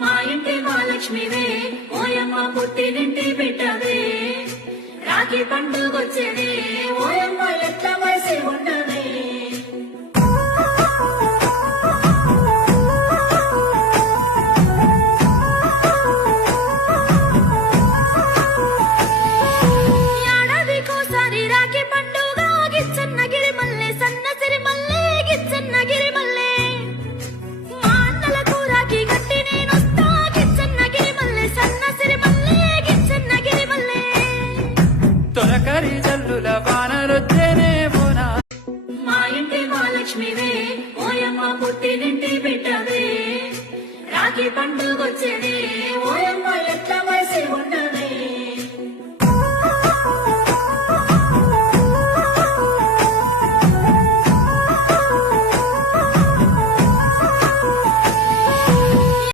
మా ఇంటి మహాలక్ష్మివే ఓయమ్మ పుట్టినింటి బిడ్డవే రాఖీ పండుగొచ్చేది ఓయమ్మ ఎట్ల వయసి ఉండవే ఏడాదికోసారి రాఖీ పండుగ గిచ్చన్నగిరి మల్లె సన్నసిరి మల్లె గిచ్చన్నగిరి మల్లె మా అన్నలకు రాఖీ కట్టి నేనొస్తా గిచ్చన్నగిరి మల్లె సన్నసిరి మల్లె గిచ్చన్నగిరి మల్లె తొలకరి జల్లుల వానరొచ్చేనే బోనా మా ఇంటి మహాలక్ష్మివే ఓయమ్మ పుట్టినింటి బిడ్డవే రాఖీ పండుగొచ్చేది ఓయమ్మ ఎట్ల వయసి ఉండవే